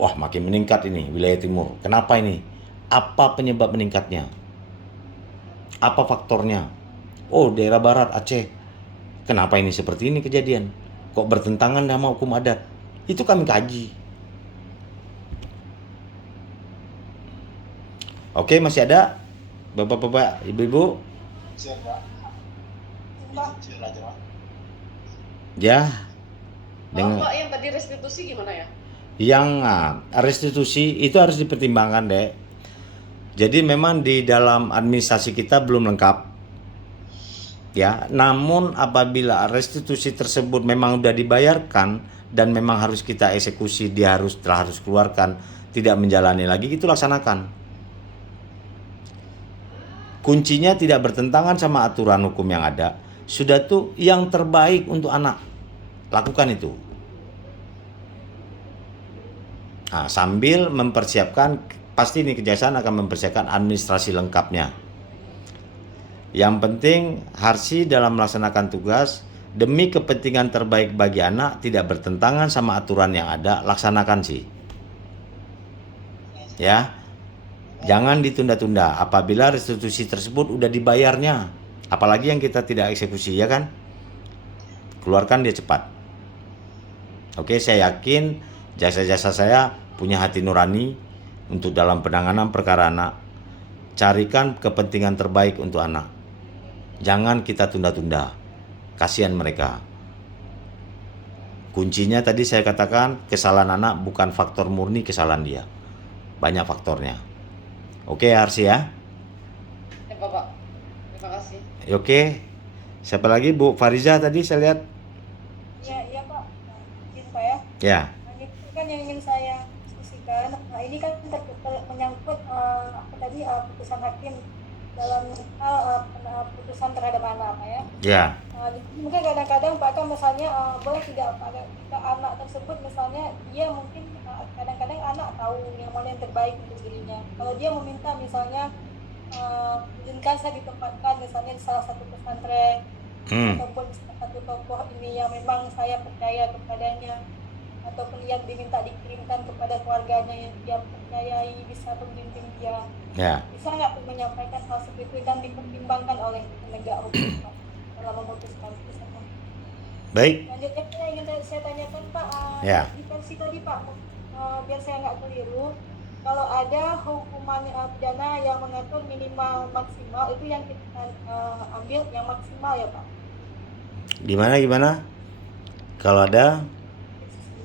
Wah, makin meningkat ini wilayah timur. Kenapa ini? Apa penyebab meningkatnya? Apa faktornya? Oh, daerah barat Aceh. Kenapa ini seperti ini kejadian? Kok bertentangan sama hukum adat? Itu kami kaji. Oke, masih ada bapak-bapak, ibu-ibu? Ya, dengan Pak, yang tadi restitusi gimana ya? yang restitusi itu harus dipertimbangkan, Dek. Jadi memang di dalam administrasi kita belum lengkap, ya. Namun apabila restitusi tersebut memang sudah dibayarkan dan memang harus kita eksekusi, dia telah harus keluarkan, tidak menjalani lagi, itu laksanakan. Kuncinya tidak bertentangan sama aturan hukum yang ada. Sudah tuh yang terbaik untuk anak. Lakukan itu. Nah, sambil mempersiapkan, pasti ini kejaksaan akan mempersiapkan administrasi lengkapnya. Yang penting Harsi dalam melaksanakan tugas demi kepentingan terbaik bagi anak, tidak bertentangan sama aturan yang ada, laksanakan sih. Ya. Jangan ditunda-tunda apabila restitusi tersebut udah dibayarnya. Apalagi yang kita tidak eksekusi, ya kan? Keluarkan dia cepat. Oke, saya yakin jasa-jasa saya punya hati nurani untuk dalam penanganan perkara anak. Carikan kepentingan terbaik untuk anak. Jangan kita tunda-tunda. Kasihan mereka. Kuncinya tadi saya katakan, kesalahan anak bukan faktor murni kesalahan dia. Banyak faktornya. Oke, Arsi ya. Ya, Bapak. Terima kasih. Oke. Siapa lagi? Bu Fariza tadi saya lihat. Iya Pak, izin Pak ya. Ya. Nah, ini kan yang ingin saya diskusikan. Nah, ini kan menyangkut putusan hakim dalam hal putusan terhadap anak Pak ya. Ya. Jadi mungkin kadang-kadang Pak kan misalnya boleh tidak Pak, jika anak tersebut misalnya dia mungkin kadang-kadang anak tahu yang mana yang terbaik untuk dirinya. Kalau dia meminta misalnya izinkan saya ditempatkan misalnya di salah satu pesantren ataupun salah satu tokoh ini yang memang saya percaya kepadanya, ataupun yang diminta dikirimkan kepada keluarganya yang dia percayai bisa membimbing dia. Ya. Bisa nggak menyampaikan hal seperti itu dan dipertimbangkan oleh penegak hukum Pak dalam memutuskan putusan? Baik. Selanjutnya yang ingin saya tanyakan Pak, Ya. di versi tadi Pak, biar saya nggak keliru, kalau ada hukuman pidana yang mengatur minimal maksimal, itu yang kita ambil yang maksimal ya Pak? Gimana? Kalau ada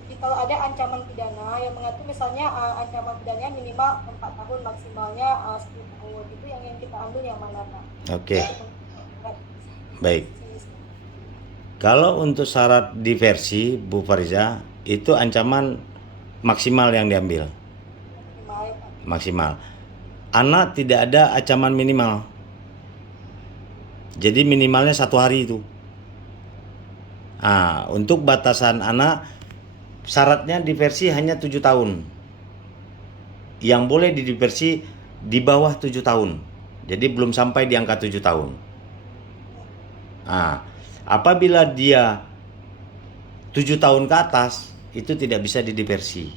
Jadi, kalau ada ancaman pidana yang mengatur misalnya ancaman pidananya minimal 4 tahun, maksimalnya 10 tahun, itu yang kita ambil yang mana Pak? Oke. Baik. Kalau untuk syarat diversi, Bu Fariza, itu ancaman maksimal yang diambil. Maksimal ya Pak? Maksimal. Anak tidak ada ancaman minimal. Jadi minimalnya 1 hari itu. Nah, untuk batasan anak, syaratnya diversi hanya 7 tahun. Yang boleh didiversi di bawah 7 tahun. Jadi belum sampai di angka 7 tahun. Nah, apabila dia 7 tahun ke atas, itu tidak bisa didiversi.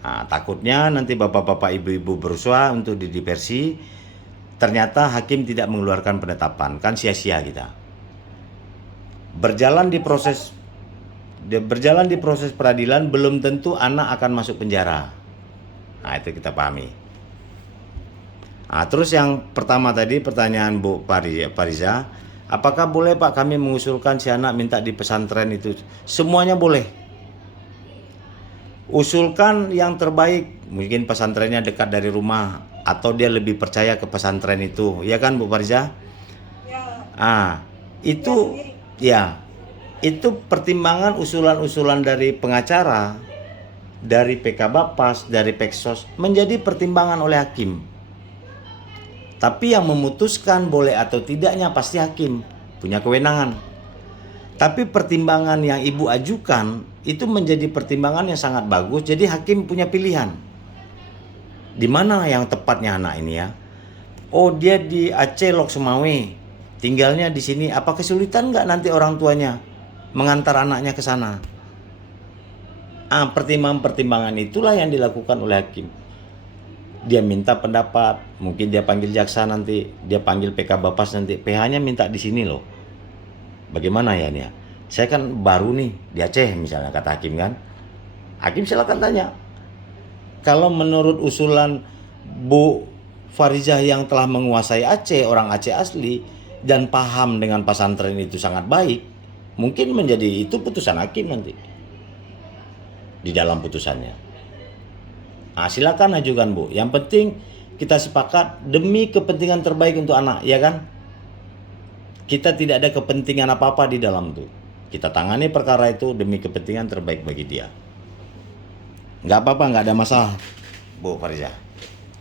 Nah, takutnya nanti bapak-bapak ibu-ibu berusaha untuk didiversi, ternyata hakim tidak mengeluarkan penetapan, kan sia-sia kita. Berjalan di proses peradilan belum tentu anak akan masuk penjara. Nah, itu kita pahami. Nah, terus yang pertama tadi pertanyaan Bu Fariza, apakah boleh Pak kami mengusulkan si anak minta di pesantren itu? Semuanya boleh. Usulkan yang terbaik, mungkin pesantrennya dekat dari rumah atau dia lebih percaya ke pesantren itu, ya kan Bu Fariza? Ya. Itu ya, itu pertimbangan usulan-usulan dari pengacara, dari PK Bapas, dari Peksos menjadi pertimbangan oleh hakim. Tapi yang memutuskan boleh atau tidaknya pasti hakim, punya kewenangan. Tapi pertimbangan yang ibu ajukan itu menjadi pertimbangan yang sangat bagus. Jadi hakim punya pilihan. Di mana yang tepatnya anak ini ya? Oh, dia di Aceh Lok Sumawe, tinggalnya di sini. Apa kesulitan nggak nanti orang tuanya mengantar anaknya ke sana? Pertimbangan-pertimbangan itulah yang dilakukan oleh hakim. Dia minta pendapat, mungkin dia panggil jaksa nanti, dia panggil PK Bapas nanti, PH-nya minta di sini loh. Bagaimana ya ini ya? Saya kan baru nih di Aceh misalnya, kata hakim kan. Hakim silakan tanya. Kalau menurut usulan Bu Farizah yang telah menguasai Aceh, orang Aceh asli, dan paham dengan pesantren itu sangat baik, mungkin menjadi itu putusan hakim nanti di dalam putusannya. Nah, silakan ajukan Bu. Yang penting kita sepakat demi kepentingan terbaik untuk anak, ya kan? Kita tidak ada kepentingan apa-apa di dalam itu. Kita tangani perkara itu demi kepentingan terbaik bagi dia. Nggak apa-apa, nggak ada masalah, Bu Farizah.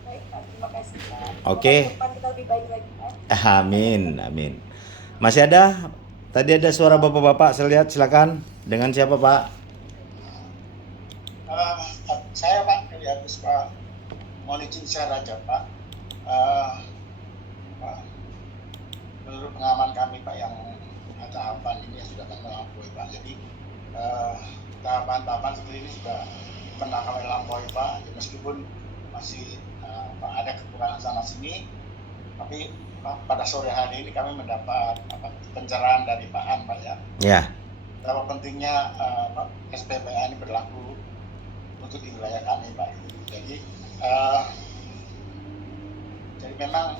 Baik, Pak. Terima kasih, Pak. Oke. Depan kita lebih baik lagi, Pak. Amin, amin. Masih ada? Tadi ada suara bapak-bapak, saya lihat, silakan. Dengan siapa, Pak? Saya Pak Eliatus Pak, mohon izin saya Raja Pak. Pak, menurut pengaman kami Pak yang tahapan ini sudah melampaui Pak. Jadi tahapan-tahapan seperti ini sudah pernah kami lampaui Pak. Ya, meskipun masih Pak, ada kekurangan sana sini, tapi Pak, pada sore hari ini kami mendapat pencerahan dari Pak An Pak ya. Ya. Betapa pentingnya Pak, SPPA ini berlaku untuk di wilayah kami Pak. Jadi memang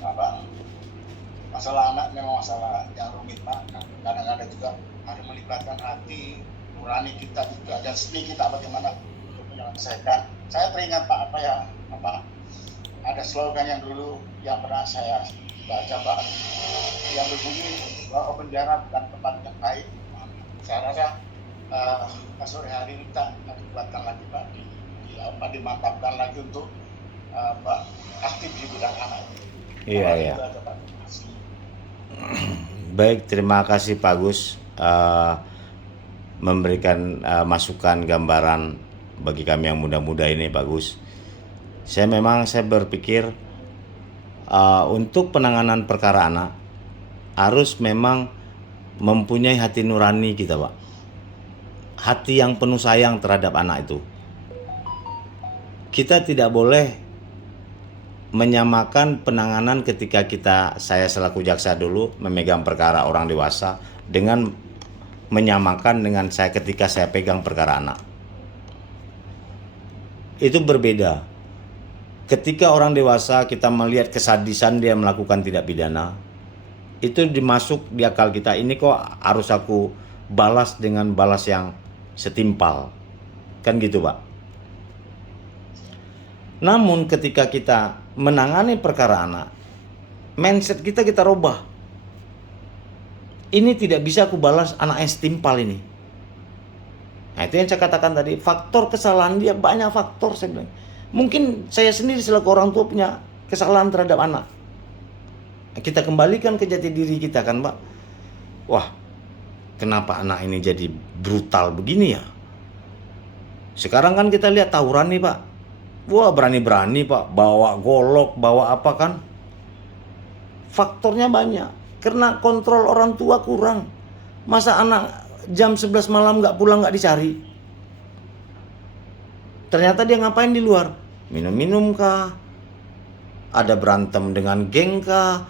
masalah anak memang masalah yang rumit Pak. Kadang-kadang juga harus melibatkan hati nurani kita juga dan seni kita bagaimana untuk menyelesaikan. Saya teringat Pak ada slogan yang dulu yang pernah saya baca Pak, yang berbunyi bahwa penjara bukan tempat yang baik. Saya rasa sore hari ini kita harus buatkan lagi Pak, dimantapkan lagi untuk aktif di bidang anak. Iya. Baik, terima kasih Pak Gus memberikan masukan gambaran bagi kami yang muda-muda ini Pak Gus. Saya berpikir untuk penanganan perkara anak harus memang mempunyai hati nurani kita Pak. Hati yang penuh sayang terhadap anak itu. Kita tidak boleh menyamakan penanganan ketika saya selaku jaksa dulu memegang perkara orang dewasa dengan menyamakan dengan saya ketika saya pegang perkara anak. Itu berbeda. Ketika orang dewasa kita melihat kesadisan dia melakukan tindak pidana, itu dimasuk di akal kita, ini kok harus aku balas dengan balas yang setimpal. Kan gitu Pak. Namun ketika kita menangani perkara anak, mindset kita rubah. Ini tidak bisa aku balas anak yang setimpal ini. Nah itu yang saya katakan tadi, faktor kesalahan dia banyak faktor saya bilang. Mungkin saya sendiri selaku orang tua punya kesalahan terhadap anak. Kita kembalikan ke jati diri kita kan Pak. Wah, kenapa anak ini jadi brutal begini ya? Sekarang kan kita lihat tawuran nih Pak. Wah berani-berani Pak, bawa golok, bawa apa kan. Faktornya banyak, karena kontrol orang tua kurang. Masa anak jam 11 malam gak pulang gak dicari? Ternyata dia ngapain di luar? Minum-minum kah? Ada berantem dengan geng kah?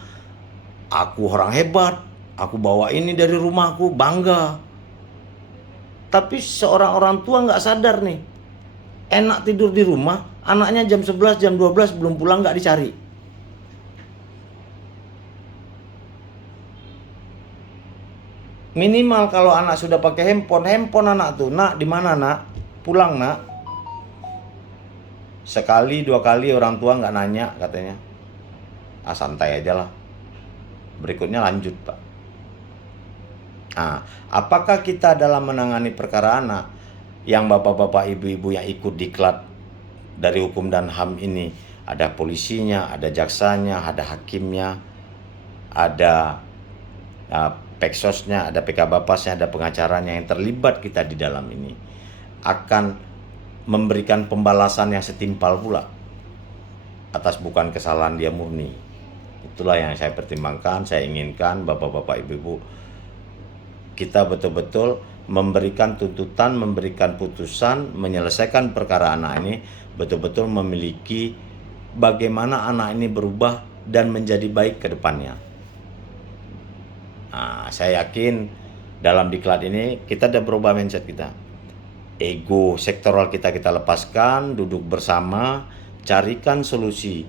Aku orang hebat, aku bawa ini dari rumahku, bangga. Tapi seorang orang tua gak sadar nih, enak tidur di rumah, anaknya jam 11, jam 12 belum pulang gak dicari. Minimal kalau anak sudah pakai handphone anak tuh, nak di mana nak? Pulang nak. Sekali dua kali orang tua nggak nanya katanya. Santai aja lah. Berikutnya lanjut Pak. Nah, apakah kita dalam menangani perkara anak yang bapak-bapak ibu-ibu yang ikut diklat dari hukum dan HAM ini, ada polisinya, ada jaksanya, ada hakimnya, ada peksosnya, ada PK Bapasnya, ada pengacaranya yang terlibat kita di dalam ini, akan memberikan pembalasan yang setimpal pula atas bukan kesalahan dia murni. Itulah yang saya pertimbangkan, saya inginkan bapak-bapak ibu-ibu kita betul-betul memberikan tuntutan, memberikan putusan, menyelesaikan perkara anak ini, betul-betul memiliki bagaimana anak ini berubah dan menjadi baik ke depannya. Nah, saya yakin dalam diklat ini kita udah berubah mindset kita. Ego sektoral kita lepaskan, duduk bersama, carikan solusi.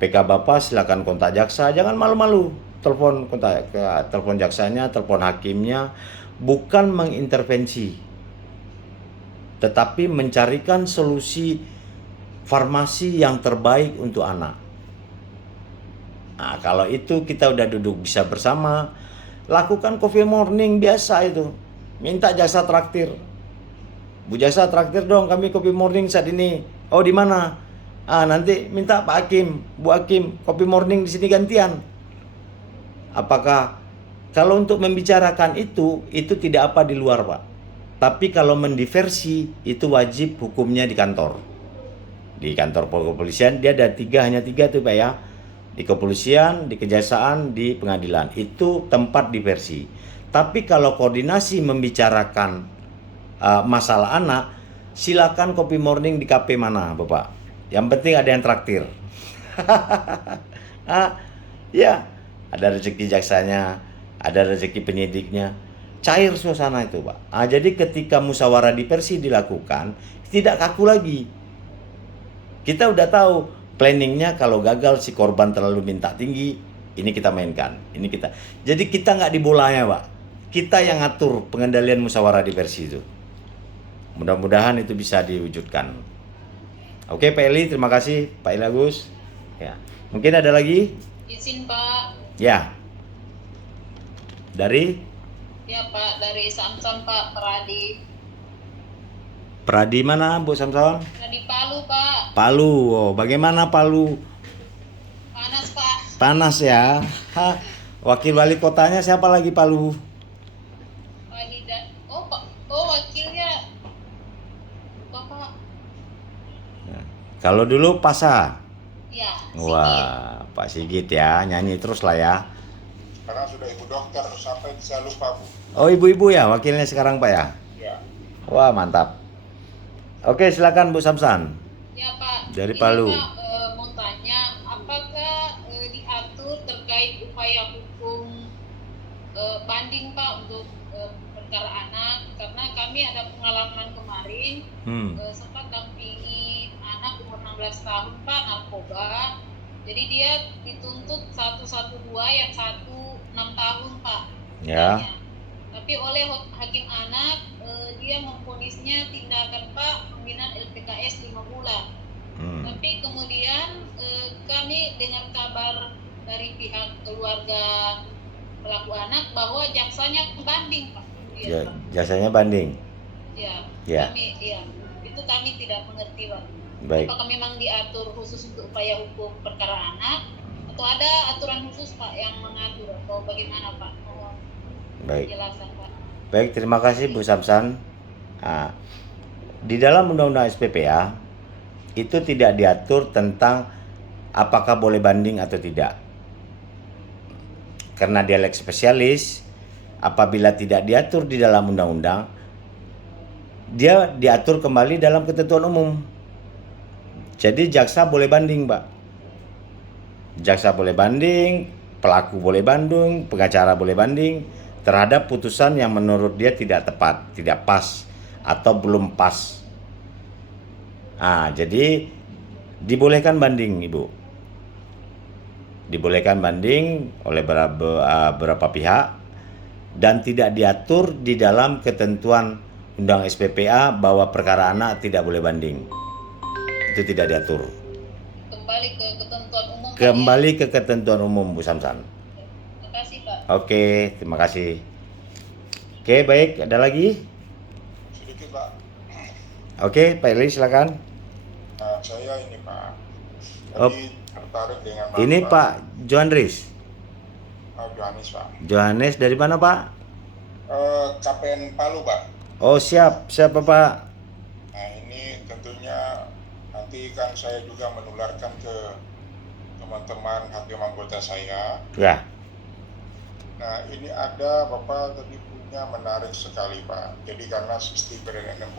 PK Bapak silakan kontak jaksa, jangan malu-malu. Telepon jaksanya, telepon hakimnya, bukan mengintervensi, tetapi mencarikan solusi farmasi yang terbaik untuk anak. Nah, kalau itu kita udah duduk bisa bersama, lakukan coffee morning biasa itu. Minta jasa traktir. Bu jasa traktir dong, kami kopi morning saat ini. Oh, di mana? Nanti minta Pak Hakim, Bu Hakim, kopi morning di sini gantian. Apakah kalau untuk membicarakan itu tidak apa di luar, Pak. Tapi kalau mendiversi itu wajib hukumnya di kantor. Di kantor kepolisian dia ada hanya tiga tuh, Pak ya. Di kepolisian, di kejaksaan, di pengadilan. Itu tempat diversi. Tapi kalau koordinasi membicarakan masalah anak, silakan kopi morning di kafe mana, Bapak. Yang penting ada yang traktir. Ya, ada rezeki jaksanya, ada rezeki penyidiknya. Cair suasana itu, Pak. Jadi ketika musyawarah diversi dilakukan, tidak kaku lagi. Kita udah tahu planningnya, kalau gagal si korban terlalu minta tinggi, ini kita mainkan, ini kita. Jadi kita nggak di bolanya, Pak. Kita yang ngatur pengendalian musyawarah diversi itu. Mudah-mudahan itu bisa diwujudkan. Oke, Pak Eli, terima kasih, Pak Eli Agus. Ya, mungkin ada lagi? Izin Pak. Ya. Dari? Ya Pak, dari Samson Pak, Peradi. Peradi mana, Bu Samson? Peradi Palu Pak. Palu. Oh, bagaimana Palu? Panas Pak. Panas ya. Wakil wali kotanya siapa lagi Palu? Pak Hida. Oh wakilnya Bapak. Kalau dulu Pasa. Ya. Wah, Pak Sigit ya, nyanyi terus lah ya. Karena sudah ibu dokter sampai saya lupa, Bu. Oh, ibu-ibu ya wakilnya sekarang, Pak ya? Ya. Wah, mantap. Oke, silakan Bu Samsan. Ya Pak. Dari Ini, Palu. Pak, mau tanya, apakah diatur terkait upaya hukum banding Pak untuk perkara anak? Karena kami ada pengalaman kemarin sempat dampingi anak umur 16 tahun Pak, narkoba. Jadi dia dituntut 112 yang 1 6 tahun Pak. Ya. Katanya. Tapi oleh hakim anak dia memvonisnya tindakan Pak pembinaan LPKS 5 bulan. Tapi kemudian kami dengar kabar dari pihak keluarga pelaku anak bahwa jaksanya banding Pak. Ya, jasanya banding. Ya. Ya. Itu kami tidak mengerti Pak. Baik. Apakah memang diatur khusus untuk upaya hukum perkara anak atau ada aturan khusus Pak yang mengatur atau bagaimana Pak? Baik. Penjelasan Pak. Baik, terima kasih Bu Samsan. Di dalam Undang-Undang SPPA itu tidak diatur tentang apakah boleh banding atau tidak. Karena dia lex spesialis, apabila tidak diatur di dalam undang-undang, dia diatur kembali dalam ketentuan umum. Jadi jaksa boleh banding, Pak. Jaksa boleh banding, pelaku boleh banding, pengacara boleh banding terhadap putusan yang menurut dia tidak tepat, tidak pas, atau belum pas. Jadi dibolehkan banding, Ibu. Dibolehkan banding oleh beberapa pihak dan tidak diatur di dalam ketentuan Undang SPPA bahwa perkara anak tidak boleh banding. Itu tidak diatur. Kembali ke ketentuan umum. Kembali ke ketentuan umum, Bu Samsan. Terima kasih Pak. Oke, terima kasih. Oke, baik. Ada lagi? Sedikit, Pak. Oke, Pak Eli silakan. Saya ini, Pak. Oh. Jadi tertarik dengan Ini Pak Johannes. Johannes, Pak. Johannes dari mana, Pak? KPN Palu, Pak. Oh, siap. Siapa, Pak? Nah, ini tentunya nanti kan saya juga menularkan ke teman-teman hakim anggota saya. Ya. Nah, ini ada Bapak tadi punya sebetulnya menarik sekali Pak. Jadi karena sistem peradilan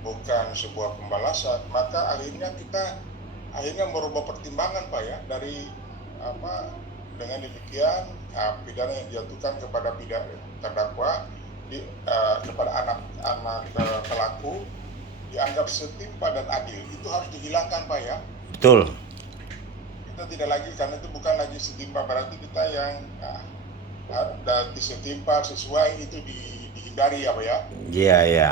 bukan sebuah pembalasan, maka akhirnya kita merubah pertimbangan Pak ya, dari dengan demikian pidana yang dijatuhkan kepada terdakwa kepada anak pelaku dianggap setimpal dan adil. Itu harus dihilangkan Pak ya. Betul. Kita tidak lagi, karena itu bukan lagi setimpal, berarti kita yang setimpal sesuai itu dihindari ya Pak ya. Iya, iya.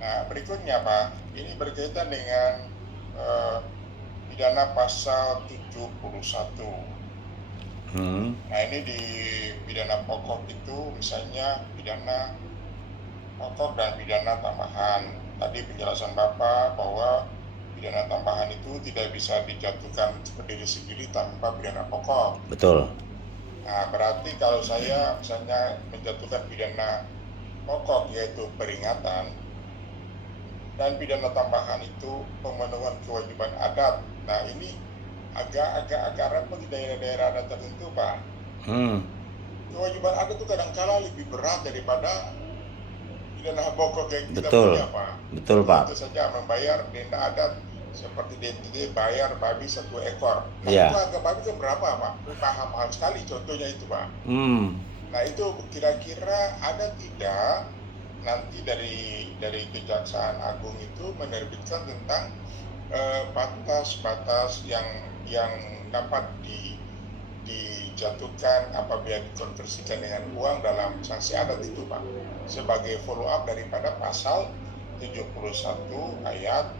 Nah berikutnya Pak, ini berkaitan dengan pidana pasal 71. Nah ini di pidana pokok itu misalnya pidana pokok dan pidana tambahan. Tadi penjelasan Bapak bahwa pidana tambahan itu tidak bisa dijatuhkan berdiri sendiri tanpa pidana pokok. Betul. Nah berarti kalau saya misalnya menjatuhkan pidana pokok yaitu peringatan, dan pidana tambahan itu pemenuhan kewajiban adat. Nah ini agak repot di daerah-daerah adat tertentu Pak. Kewajiban adat itu kadang-kala lebih berat daripada pidana pokok yang kita punya Pak. Betul Pak. Tentu saja membayar denda adat seperti DNTD bayar babi 1 ekor. Nah Iya. itu harga babi kan berapa Pak? Mahal sekali contohnya itu Pak. Nah itu kira-kira ada tidak nanti dari Kejaksaan Agung itu menerbitkan tentang batas-batas yang dapat dijatuhkan apabila dikonversikan dengan uang dalam sanksi adat itu Pak, sebagai follow up daripada pasal 71 ayat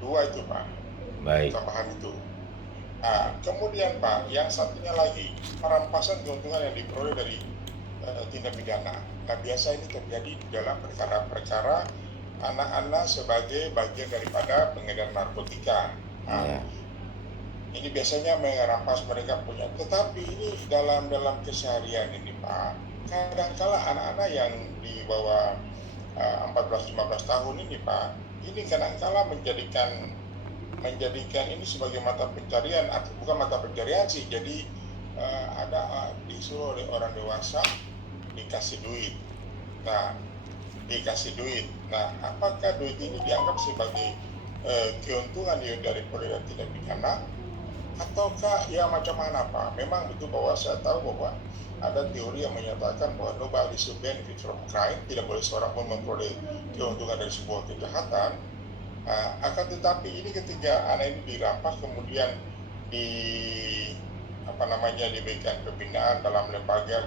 2 itu Pak. Baik. Tambahan itu. Nah, kemudian Pak, yang satunya lagi, perampasan keuntungan yang diperoleh dari tindak pidana. Nah, biasa ini terjadi di dalam perkara-perkara anak-anak sebagai bagian daripada pengedar narkotika. Nah, ini biasanya merampas mereka punya. Tetapi ini dalam keseharian ini Pak, kadang-kala anak-anak yang di bawah 14-15 tahun ini Pak, ini kadang-kala menjadikan ini sebagai mata pencarian, atau bukan mata pencarian sih. Jadi ada disuruh oleh orang dewasa dikasih duit. Nah, apakah duit ini dianggap sebagai keuntungan dari perolehan tindak pidana, ataukah ya macam mana Pak? Memang betul bahwa saya tahu bahwa ada teori yang menyatakan bahwa nobody should benefit from crime, tidak boleh seorang pun memperoleh keuntungan dari sebuah kejahatan. Akan tetapi ini ketika anak ini dirampas kemudian diberikan pembinaan dalam lembaga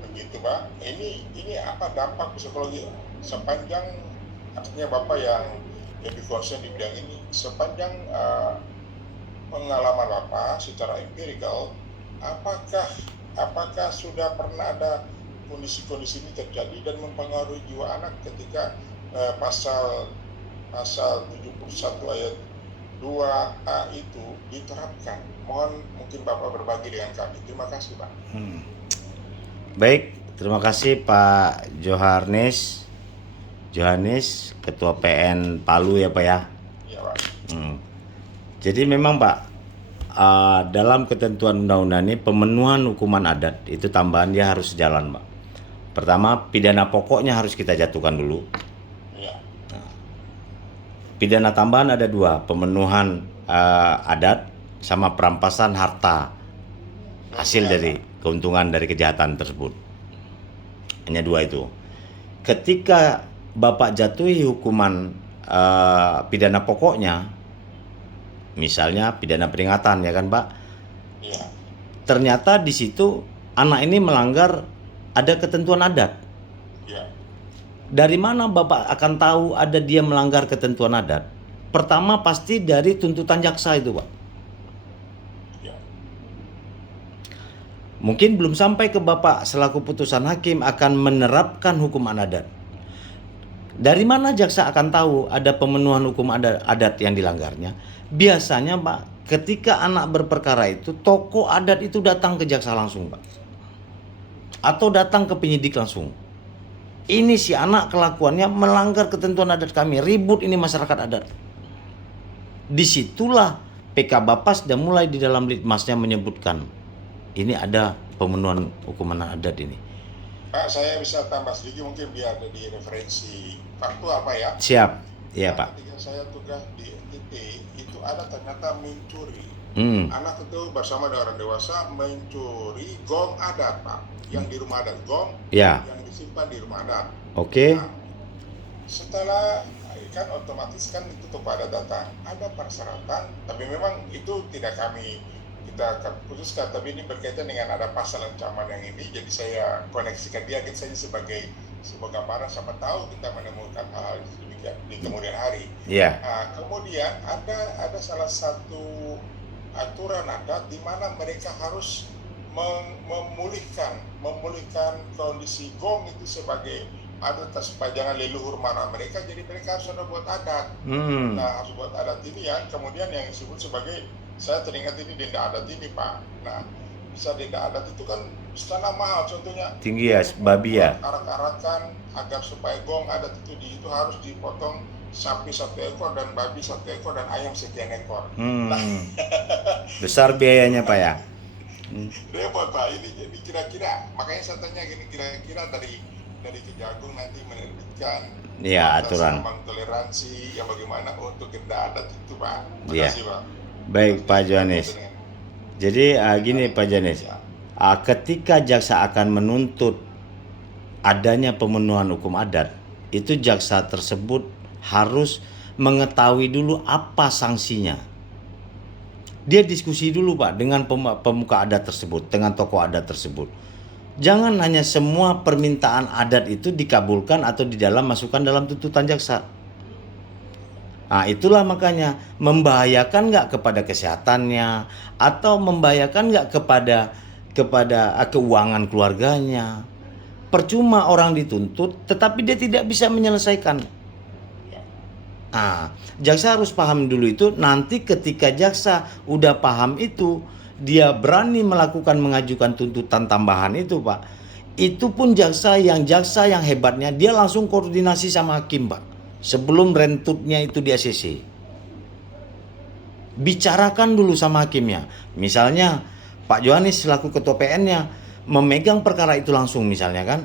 begitu Pak. Ini apa dampak psikologi sepanjang, artinya Bapak yang lebih concern di bidang ini, sepanjang pengalaman Bapak secara empirikal, apakah sudah pernah ada kondisi-kondisi ini terjadi dan mempengaruhi jiwa anak ketika pasal 71 ayat 2A itu diterapkan? Mohon mungkin Bapak berbagi dengan kami. Terima kasih Pak. Baik, terima kasih Pak Johannes, Ketua PN Palu ya Pak ya. Iya Pak. Jadi memang Pak, dalam ketentuan undang-undang ini pemenuhan hukuman adat itu tambahan dia harus sejalan Pak. Pertama, pidana pokoknya harus kita jatuhkan dulu. Iya. Pidana tambahan ada 2, pemenuhan adat sama perampasan harta hasil dari keuntungan dari kejahatan tersebut. Hanya 2 itu. Ketika Bapak jatuhi hukuman pidana pokoknya, misalnya pidana peringatan ya kan Pak, Iya. ternyata di situ anak ini melanggar ada ketentuan adat. Iya. Dari mana Bapak akan tahu ada dia melanggar ketentuan adat? Pertama pasti dari tuntutan jaksa itu Pak. Iya. Mungkin belum sampai ke Bapak selaku putusan hakim akan menerapkan hukuman adat. Dari mana jaksa akan tahu ada pemenuhan hukum adat yang dilanggarnya? Biasanya Pak, ketika anak berperkara itu, tokoh adat itu datang ke jaksa langsung Pak. Atau datang ke penyidik langsung. Ini si anak kelakuannya melanggar ketentuan adat kami, ribut ini masyarakat adat. Disitulah PK Bapas dan mulai di dalam litmasnya menyebutkan ini ada pemenuhan hukuman adat ini. Pak, saya bisa tambah sedikit mungkin biar jadi referensi faktual Pak ya. Siap. Iya, Nah, Pak. ketika saya tugas di NTT itu ada ternyata mencuri. Hmm. Anak itu bersama dengan orang dewasa mencuri gong adat Pak, yang di rumah adat, gong Ya. yang disimpan di rumah adat. Oke. Nah, setelah kan otomatis kan itu kepada data ada persyaratan, tapi memang itu tidak kita putuskan, tapi ini berkaitan dengan ada pasal ancaman yang ini, jadi saya koneksikan dia gitu saja sebagai sebuah gambaran, siapa tahu kita menemukan hal demikian di kemudian hari. Iya. Nah, kemudian ada salah satu aturan adat di mana mereka harus memulihkan kondisi gong itu sebagai adat sepanjangan leluhur mana mereka, jadi mereka harus ada buat adat. Hmm. Nah, harus buat adat ini ya, kemudian yang disebut sebagai, saya teringat ini denda adat ini Pak. Nah, bisa denda adat itu kan sana mahal, contohnya Tinggi ya, babi ya. arak-arakan agar supaya gong adat itu harus dipotong sapi 1 ekor dan babi 1 ekor dan ayam sekian ekor. Besar biayanya Pak ya. Repot Pak, ini jadi kira-kira, makanya saya tanya gini, kira-kira dari Kejagung nanti menerbitkan Iya, aturan. toleransi yang bagaimana untuk denda adat itu Pak. Iya. Makasih Pak. Baik Pak Johannes. Jadi gini Pak Johannes, ketika jaksa akan menuntut adanya pemenuhan hukum adat, itu jaksa tersebut harus mengetahui dulu apa sanksinya. Dia diskusi dulu Pak dengan pemuka adat tersebut, dengan tokoh adat tersebut. Jangan hanya semua permintaan adat itu dikabulkan atau masukkan dalam tuntutan jaksa. Nah, itulah makanya membahayakan nggak kepada kesehatannya atau membahayakan nggak kepada keuangan keluarganya. Percuma orang dituntut tetapi dia tidak bisa menyelesaikan. Nah, jaksa harus paham dulu itu. Nanti ketika jaksa udah paham itu, dia berani mengajukan tuntutan tambahan itu Pak. Itu pun jaksa yang hebatnya dia langsung koordinasi sama hakim Pak. Sebelum rentutnya itu di ACC. Bicarakan dulu sama hakimnya. Misalnya Pak Johannes selaku ketua PN-nya memegang perkara itu langsung misalnya kan.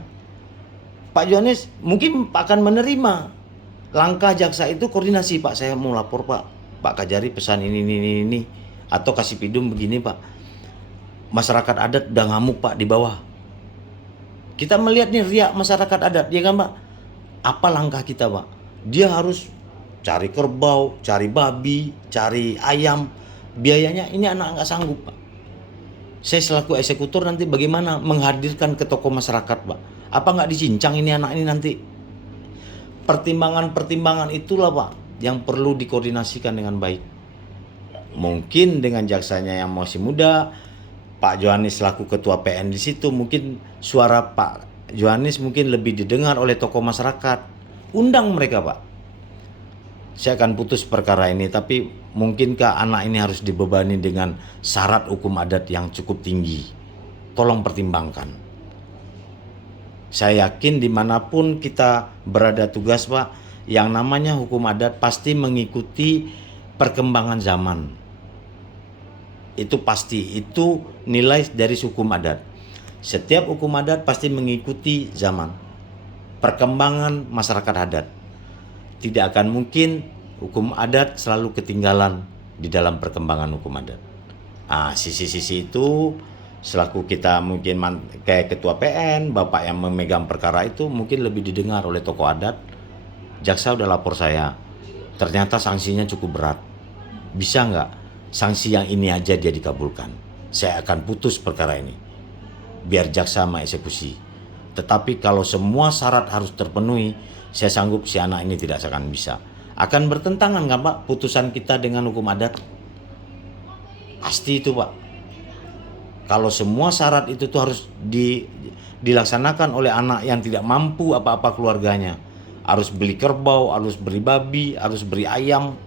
Pak Johannes mungkin akan menerima langkah jaksa itu koordinasi, Pak saya mau lapor Pak Kajari pesan ini. Atau kasih pidum begini Pak, masyarakat adat udah ngamuk Pak di bawah. Kita melihat nih riak masyarakat adat, ya kan Pak? Apa langkah kita Pak? Dia harus cari kerbau, cari babi, cari ayam. Biayanya ini anak nggak sanggup Pak. Saya selaku eksekutor nanti bagaimana menghadirkan ke tokoh masyarakat Pak? Apa nggak dicincang ini anak ini nanti? Pertimbangan-pertimbangan itulah Pak yang perlu dikoordinasikan dengan baik. Mungkin dengan jaksanya yang masih muda, Pak Johannes selaku ketua PN di situ, mungkin suara Pak Johannes mungkin lebih didengar oleh tokoh masyarakat. Undang mereka Pak. Saya akan putus perkara ini, tapi mungkinkah anak ini harus dibebani dengan syarat hukum adat yang cukup tinggi? Tolong pertimbangkan. Saya yakin dimanapun kita berada tugas Pak, yang namanya hukum adat pasti mengikuti perkembangan zaman. Itu pasti, itu nilai dari hukum adat. Setiap hukum adat pasti mengikuti zaman, perkembangan masyarakat adat. Tidak akan mungkin hukum adat selalu ketinggalan di dalam perkembangan hukum adat. Sisi-sisi itu selaku kita mungkin kayak ketua PN, Bapak yang memegang perkara itu mungkin lebih didengar oleh tokoh adat. Jaksa udah lapor saya, ternyata sanksinya cukup berat. Bisa nggak sanksi yang ini aja dia dikabulkan? Saya akan putus perkara ini, biar jaksa mengeksekusi. Tetapi kalau semua syarat harus terpenuhi, saya sanggup si anak ini tidak akan bisa. Akan bertentangan nggak Pak putusan kita dengan hukum adat? Pasti itu Pak. Kalau semua syarat itu tuh harus dilaksanakan oleh anak yang tidak mampu apa-apa keluarganya. Harus beli kerbau, harus beli babi, harus beli ayam,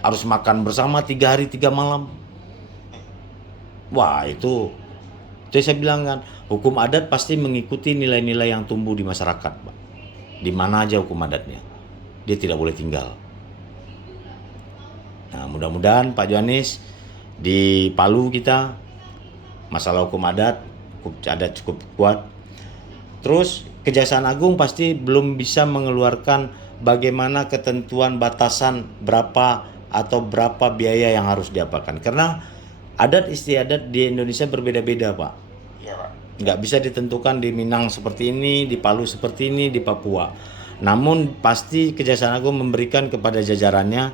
harus makan bersama 3 hari 3 malam. Wah itu saya bilang kan, hukum adat pasti mengikuti nilai-nilai yang tumbuh di masyarakat Pak. Di mana aja hukum adatnya, dia tidak boleh tinggal. Nah mudah-mudahan Pak Johannes di Palu kita masalah hukum adat cukup kuat. Terus Kejaksaan Agung pasti belum bisa mengeluarkan bagaimana ketentuan batasan berapa atau berapa biaya yang harus diapakan. Karena adat istiadat di Indonesia berbeda-beda, Pak. Iya, Pak. Nggak bisa ditentukan di Minang seperti ini, di Palu seperti ini, di Papua. Namun pasti Kejaksaan Agung memberikan kepada jajarannya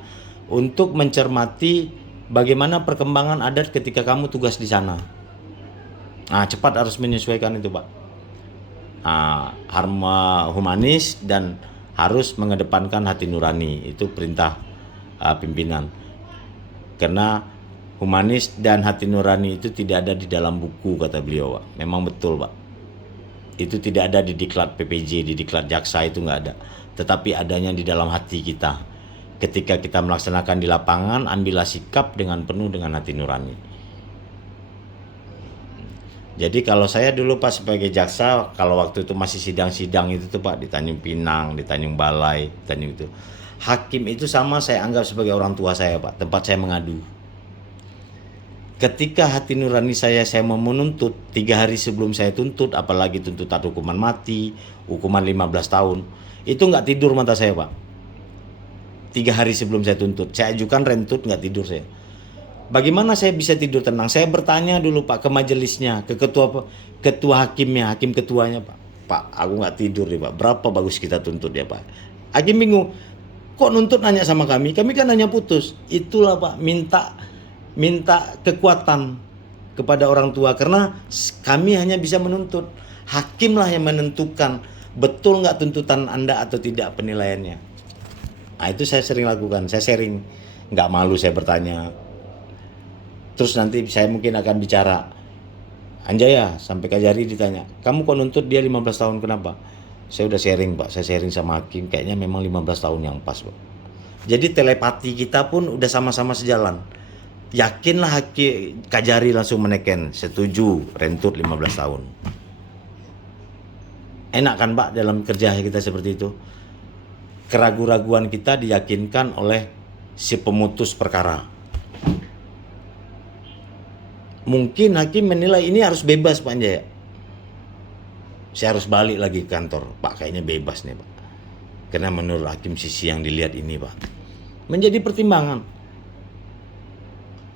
untuk mencermati bagaimana perkembangan adat ketika kamu tugas di sana. Nah, cepat harus menyesuaikan itu, Pak. Harma humanis dan harus mengedepankan hati nurani, itu perintah pimpinan. Karena humanis dan hati nurani itu tidak ada di dalam buku, kata beliau, Pak. Memang betul, Pak. Itu tidak ada di diklat PPJ, di diklat jaksa itu nggak ada. Tetapi adanya di dalam hati kita. Ketika kita melaksanakan di lapangan, ambillah sikap dengan penuh dengan hati nurani. Jadi kalau saya dulu Pak sebagai jaksa, kalau waktu itu masih sidang-sidang itu tuh Pak, di Tanjung Pinang, di Tanjung Balai, Tanjung itu. Hakim itu sama saya anggap sebagai orang tua saya, Pak, tempat saya mengadu. Ketika hati nurani saya mau menuntut, 3 hari sebelum saya tuntut, apalagi tuntutan hukuman mati, hukuman 15 tahun, itu nggak tidur mata saya, Pak. 3 hari sebelum saya tuntut, saya ajukan rentut, nggak tidur saya. Bagaimana saya bisa tidur tenang? Saya bertanya dulu Pak ke majelisnya, ke ketua hakimnya, hakim ketuanya, Pak. Pak, aku nggak tidur nih, Pak. Berapa bagus kita tuntut ya, Pak. Hakim bingung. Kok nuntut nanya sama kami? Kami kan hanya putus. Itulah Pak, minta kekuatan kepada orang tua karena kami hanya bisa menuntut. Hakimlah yang menentukan betul nggak tuntutan Anda atau tidak penilaiannya. Nah, itu saya sering lakukan. Saya sharing, nggak malu saya bertanya. Terus nanti saya mungkin akan bicara, Anjaya sampai Kajari ditanya, kamu kok nuntut dia 15 tahun kenapa? Saya udah sharing Pak, saya sharing sama hakim, kayaknya memang 15 tahun yang pas Pak. Jadi telepati kita pun udah sama-sama sejalan. Yakinlah hakim Kajari langsung meneken, setuju rentut 15 tahun. Enak kan Pak dalam kerja kita seperti itu? Keraguan-raguan kita diyakinkan oleh si pemutus perkara. Mungkin hakim menilai ini harus bebas Pak Anjaya. Saya harus balik lagi ke kantor. Pak kayaknya bebas nih Pak. Karena menurut hakim sisi yang dilihat ini Pak. Menjadi pertimbangan.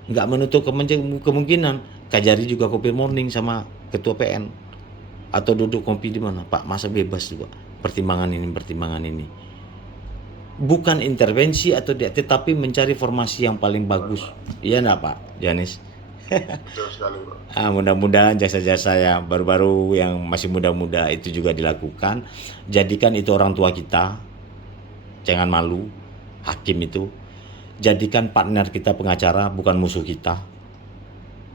Nggak menutup kemungkinan. Kajari juga kopi morning sama ketua PN. Atau duduk kopi di mana. Pak masa bebas juga. Pertimbangan ini. Bukan intervensi atau dia, tetapi mencari formasi yang paling bagus. Iya enggak Pak Janis? Betul sekali, Bro. Mudah-mudahan jasa-jasa yang baru-baru yang masih muda-muda itu juga dilakukan. Jadikan itu orang tua kita. Jangan malu. Hakim itu. Jadikan partner kita pengacara, bukan musuh kita.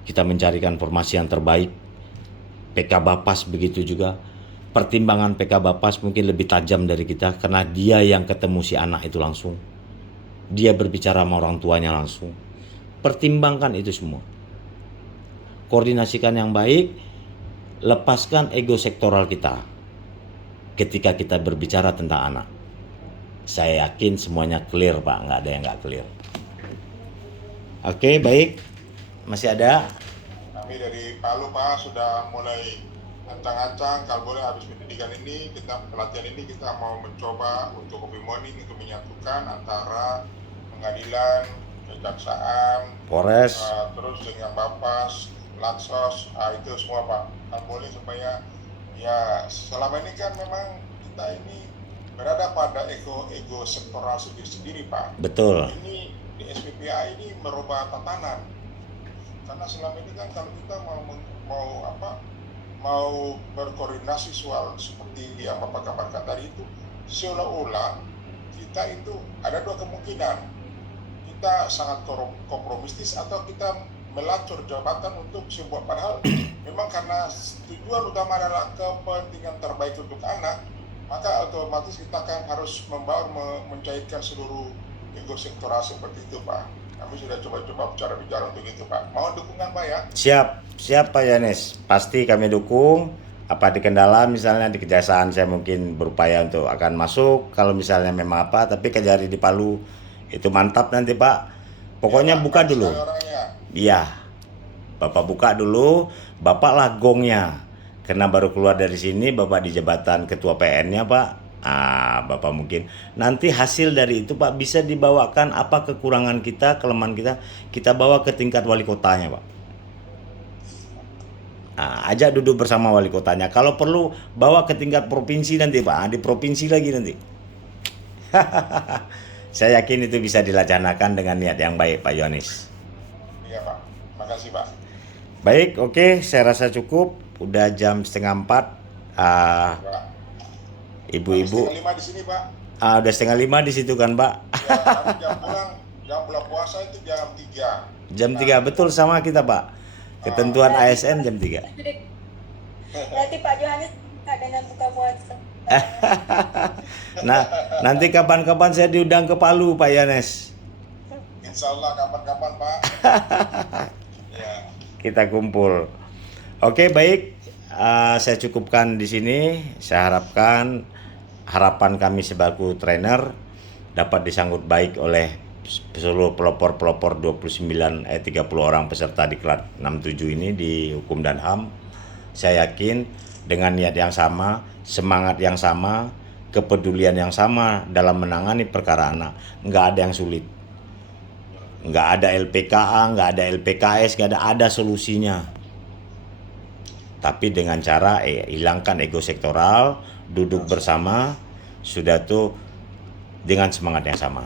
Kita mencarikan formasi yang terbaik. PK Bapas begitu juga. Pertimbangan PK Bapas mungkin lebih tajam dari kita karena dia yang ketemu si anak itu langsung. Dia berbicara sama orang tuanya langsung. Pertimbangkan itu semua. Koordinasikan yang baik, lepaskan ego sektoral kita ketika kita berbicara tentang anak. Saya yakin semuanya clear Pak, nggak ada yang nggak clear. Oke, baik. Masih ada? Kami dari Palu Pak sudah mulai ancang-ancang kalau boleh habis pendidikan ini, pelatihan ini kita mau mencoba untuk kopi morning untuk menyatukan antara pengadilan, kejaksaan, Polres. terus dengan Bapas, Lansos, itu semua Pak. Kalau boleh supaya ya selama ini kan memang kita ini berada pada ego sektoral sendiri Pak. Betul. Ini di SPPA ini merubah tatanan. Karena selama ini kan kalau kita mau berkoordinasi soal seperti yang Bapak kabarkan tadi itu, seolah-olah kita itu ada 2 kemungkinan. Kita sangat kompromistis atau kita melacur jabatan untuk sebuah, padahal memang karena tujuan utama adalah kepentingan terbaik untuk anak, maka otomatis kita kan harus mencairkan seluruh ego sektoral seperti itu Pak. Kami sudah coba-coba bicara untuk itu Pak. Mohon dukungan Pak ya. Siap Pak Yanis. Pasti kami dukung. Apa di kendala misalnya di kejaksaan saya mungkin berupaya untuk akan masuk. Kalau misalnya memang apa, tapi Kajari di Palu itu mantap nanti Pak. Pokoknya ya, buka dulu. Iya. Bapak buka dulu, Bapak lah gongnya. Karena baru keluar dari sini, Bapak di jabatan ketua PN-nya, Pak. Bapak mungkin nanti hasil dari itu, Pak, bisa dibawakan apa kekurangan kita, kelemahan kita bawa ke tingkat wali kotanya, Pak. Ajak duduk bersama wali kotanya. Kalau perlu bawa ke tingkat provinsi nanti, Pak. Di provinsi lagi nanti. Saya yakin itu bisa dilaksanakan dengan niat yang baik, Pak Yohanes. Iya Pak, makasih Pak. Baik, oke, saya rasa cukup. Udah jam 3:30. Pak. Ibu-ibu, 4:30 di sini Pak. udah 4:30 di situ kan, Pak? Ya, kami jam bulan puasa itu jam 3. Jam 3, betul sama kita, Pak. Ketentuan ASN jam 3. Berarti Pak Yohanes buka dengan buka puasa. Nah, nanti kapan-kapan saya diundang ke Palu, Pak Yohanes. Insya Allah kapan-kapan Pak. Ya. Kita kumpul. Oke, baik. Saya cukupkan di sini. Saya harapkan harapan kami sebagai trainer dapat disambut baik oleh seluruh pelopor-pelopor 30 orang peserta di kelas 67 ini di Hukum dan HAM. Saya yakin dengan niat yang sama, semangat yang sama, kepedulian yang sama dalam menangani perkara anak. Nggak ada yang sulit. Nggak ada LPKA, nggak ada LPKS, nggak ada solusinya. Tapi dengan cara hilangkan ego sektoral, duduk bersama, sudah tuh dengan semangat yang sama.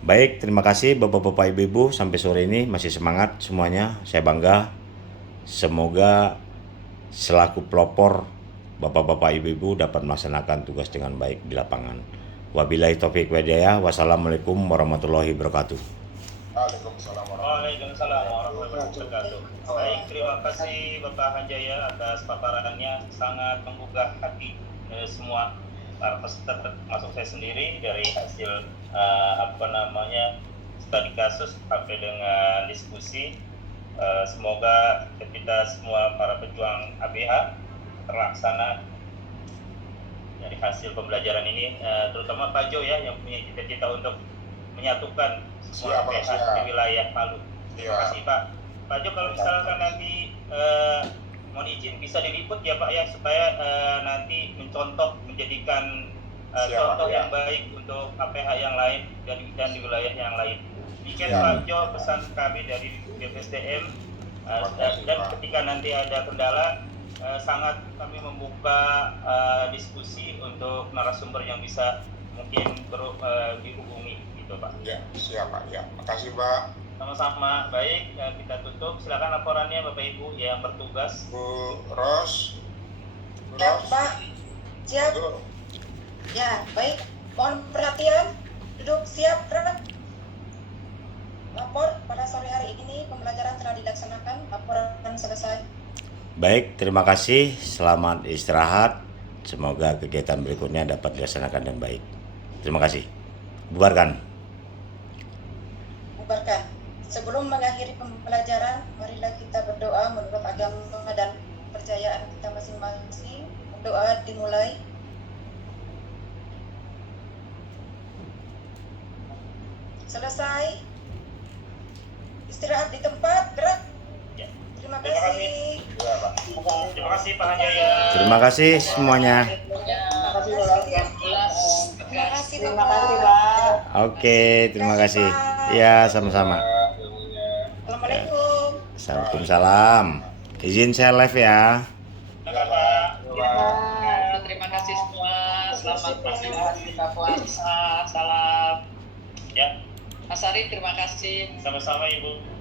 Baik, terima kasih Bapak-Bapak Ibu-Ibu, sampai sore ini masih semangat semuanya. Saya bangga. Semoga selaku pelopor Bapak-Bapak Ibu-Ibu dapat melaksanakan tugas dengan baik di lapangan. Wabillahi taufiq wal hidayah. Wassalamualaikum warahmatullahi wabarakatuh. Waalaikumsalam warahmatullahi wabarakatuh. Baik, terima kasih Bapak Hanjaya atas paparannya, sangat menggugah hati semua para peserta, termasuk saya sendiri, dari hasil studi kasus sampai dengan diskusi. Semoga kita semua para pejuang ABH terlaksana dari hasil pembelajaran ini, terutama Pak Jo ya yang punya cita-cita untuk menyatukan semua ABH di wilayah Palu. Terima kasih Pak Jo. Kalau misalkan nanti mohon izin bisa diliput ya Pak ya, supaya nanti menjadikan contoh yang baik untuk APH yang lain dan di wilayah yang lain. Demikian Pak Jo pesan kami dari BPSDM, dan ketika nanti ada kendala sangat kami membuka diskusi untuk narasumber yang bisa mungkin dihubungi gitu Pak. Ya, siap Pak. Ya, makasih Pak. Sama-sama. Baik, kita tutup. Silakan laporannya Bapak Ibu yang bertugas. Bu Ros. Ya Pak, siap. Ya, baik. Mohon perhatian. Duduk siap, gerak. Lapor pada sore hari ini pembelajaran telah dilaksanakan. Laporan selesai. Baik, terima kasih. Selamat istirahat. Semoga kegiatan berikutnya dapat dilaksanakan dengan baik. Terima kasih. Bubarkan. Bubarkan. Sebelum mengakhiri pembelajaran, marilah kita berdoa menurut agama dan kepercayaan kita masing-masing. Doa dimulai. Selesai. Istirahat di tempat, gerak. Ya. Terima Terima kasih. kasih. Terima kasih Pak Hanjaya. Terima kasih semuanya. Terima kasih Bapak. Oke, terima kasih. Ya, sama-sama. Assalamualaikum. Waalaikumsalam. Izin saya live ya. Silakan Pak. Terima kasih semua. Selamat buka puasa. Salam. Ya, Mas Ari, terima kasih. sama-sama Ibu.